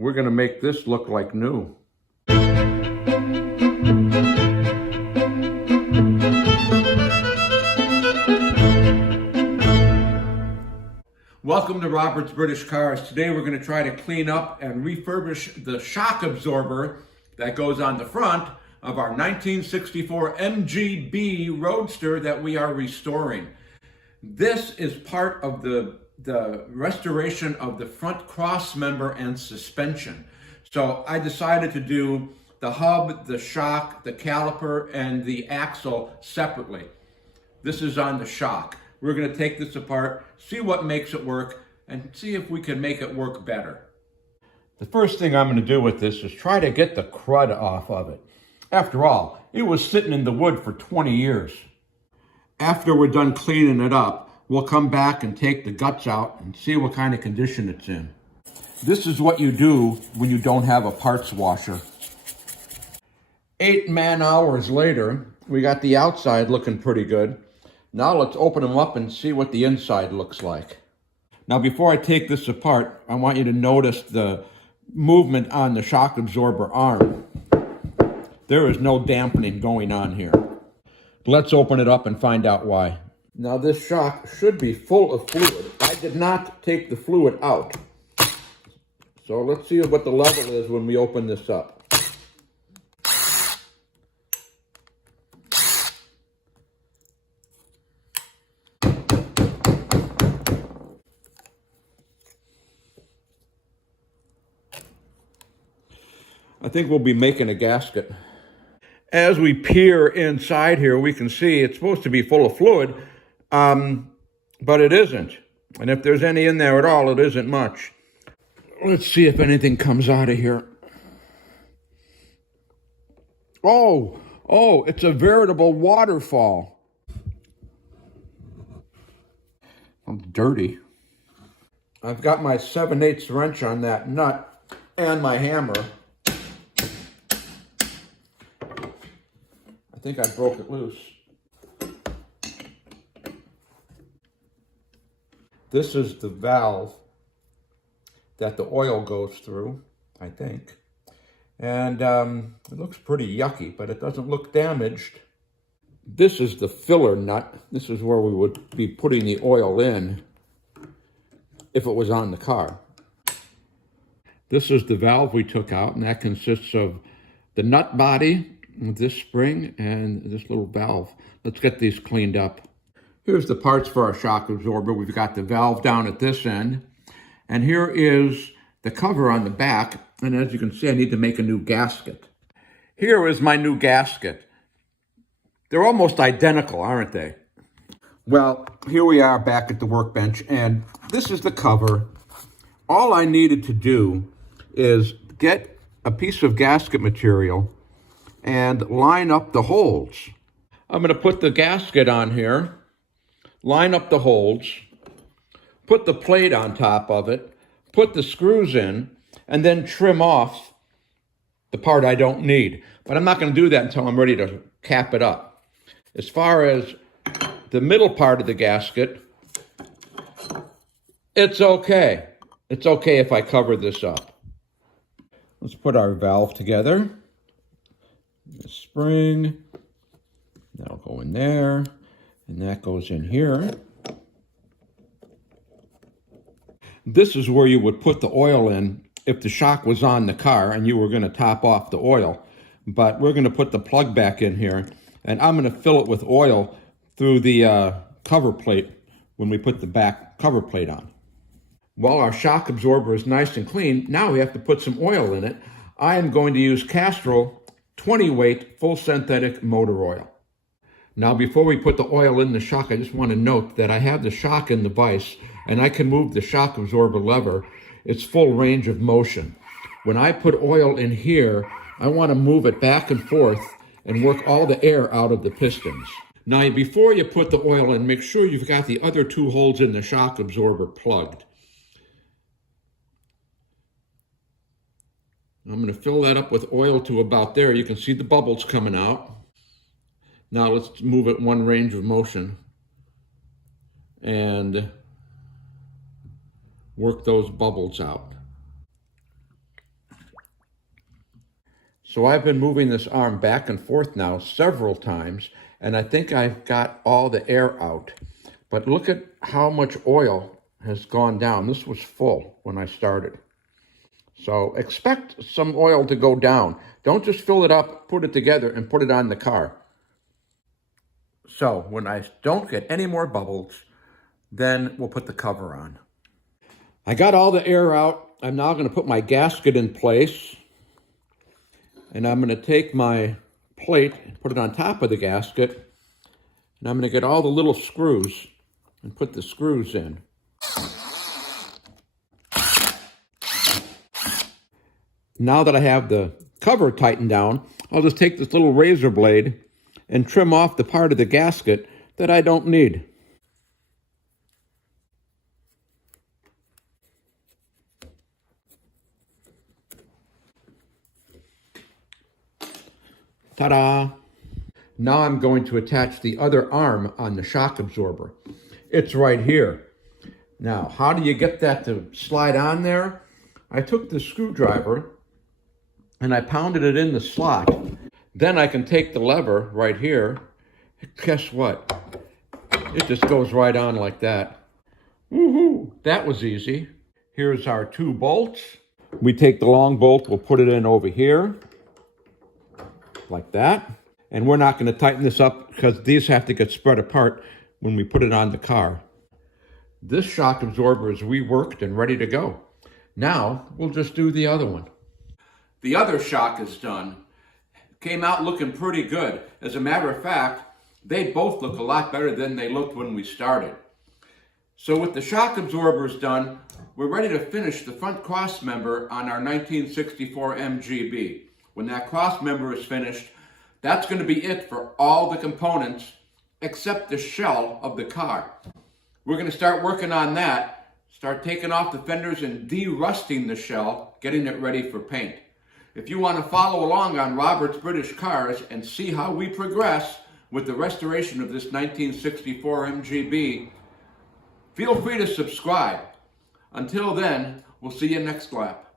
We're going to make this look like new. Welcome to Robert's British Cars. Today we're going to try to clean up and refurbish the shock absorber that goes on the front of our 1964 MGB Roadster that we are restoring. This is part of the restoration of the front cross member and suspension. So I decided to do the hub, the shock, the caliper, and the axle separately. This is on the shock. We're going to take this apart, see what makes it work, and see if we can make it work better. The first thing I'm going to do with this is try to get the crud off of it. After all, it was sitting in the wood for 20 years. After we're done cleaning it up, we'll come back and take the guts out and see what kind of condition it's in. This is what you do when you don't have a parts washer. 8 man-hours later, we got the outside looking pretty good. Now let's open them up and see what the inside looks like. Now before I take this apart, I want you to notice the movement on the shock absorber arm. There is no dampening going on here. Let's open it up and find out why. Now this shock should be full of fluid. I did not take the fluid out. So let's see what the level is when we open this up. I think we'll be making a gasket. As we peer inside here, we can see it's supposed to be full of fluid, but it isn't. And if there's any in there at all, it isn't much. Let's see if anything comes out of here. Oh, it's a veritable waterfall. It's dirty. I've got my 7/8 wrench on that nut and my hammer. I think I broke it loose. This is the valve that the oil goes through, I think. And it looks pretty yucky, but it doesn't look damaged. This is the filler nut. This is where we would be putting the oil in if it was on the car. This is the valve we took out, and that consists of the nut body, this spring, and this little valve. Let's get these cleaned up. Here's the parts for our shock absorber. We've got the valve down at this end, and here is the cover on the back, and as you can see, I need to make a new gasket. Here is my new gasket. They're almost identical, aren't they? Well, here we are back at the workbench, and this is the cover. All I needed to do is get a piece of gasket material and line up the holes. I'm going to put the gasket on here, line up the holes, put the plate on top of it, put the screws in, and then trim off the part I don't need. But I'm not going to do that until I'm ready to cap it up. As far as the middle part of the gasket, it's okay. It's okay if I cover this up. Let's put our valve together. The spring, that'll go in there, and that goes in here. This is where you would put the oil in if the shock was on the car and you were going to top off the oil. But we're going to put the plug back in here, and I'm going to fill it with oil through the cover plate when we put the back cover plate on. While our shock absorber is nice and clean, now we have to put some oil in it. I am going to use Castrol 20 weight full synthetic motor oil. Now before we put the oil in the shock, I just want to note that I have the shock in the vise and I can move the shock absorber lever its full range of motion. When I put oil in here, I want to move it back and forth and work all the air out of the pistons. Now before you put the oil in, make sure you've got the other 2 holes in the shock absorber plugged. I'm going to fill that up with oil to about there. You can see the bubbles coming out. Now let's move it one range of motion and work those bubbles out. So I've been moving this arm back and forth now several times, and I think I've got all the air out. But look at how much oil has gone down. This was full when I started. So expect some oil to go down. Don't just fill it up, put it together, and put it on the car. So when I don't get any more bubbles, then we'll put the cover on. I got all the air out. I'm now going to put my gasket in place. And I'm going to take my plate and put it on top of the gasket. And I'm going to get all the little screws and put the screws in. Now that I have the cover tightened down, I'll just take this little razor blade and trim off the part of the gasket that I don't need. Ta-da! Now I'm going to attach the other arm on the shock absorber. It's right here. Now, how do you get that to slide on there? I took the screwdriver and I pounded it in the slot. Then I can take the lever right here. Guess what? It just goes right on like that. Woohoo! That was easy. Here's our 2 bolts. We take the long bolt, we'll put it in over here, like that. And we're not going to tighten this up because these have to get spread apart when we put it on the car. This shock absorber is reworked and ready to go. Now, we'll just do the other one. The other shock is done. Came out looking pretty good. As a matter of fact, they both look a lot better than they looked when we started. So with the shock absorbers done, we're ready to finish the front cross member on our 1964 MGB. When that cross member is finished, that's going to be it for all the components except the shell of the car. We're going to start working on that, start taking off the fenders and de-rusting the shell, getting it ready for paint. If you want to follow along on Robert's British Cars and see how we progress with the restoration of this 1964 MGB, feel free to subscribe. Until then, we'll see you next lap.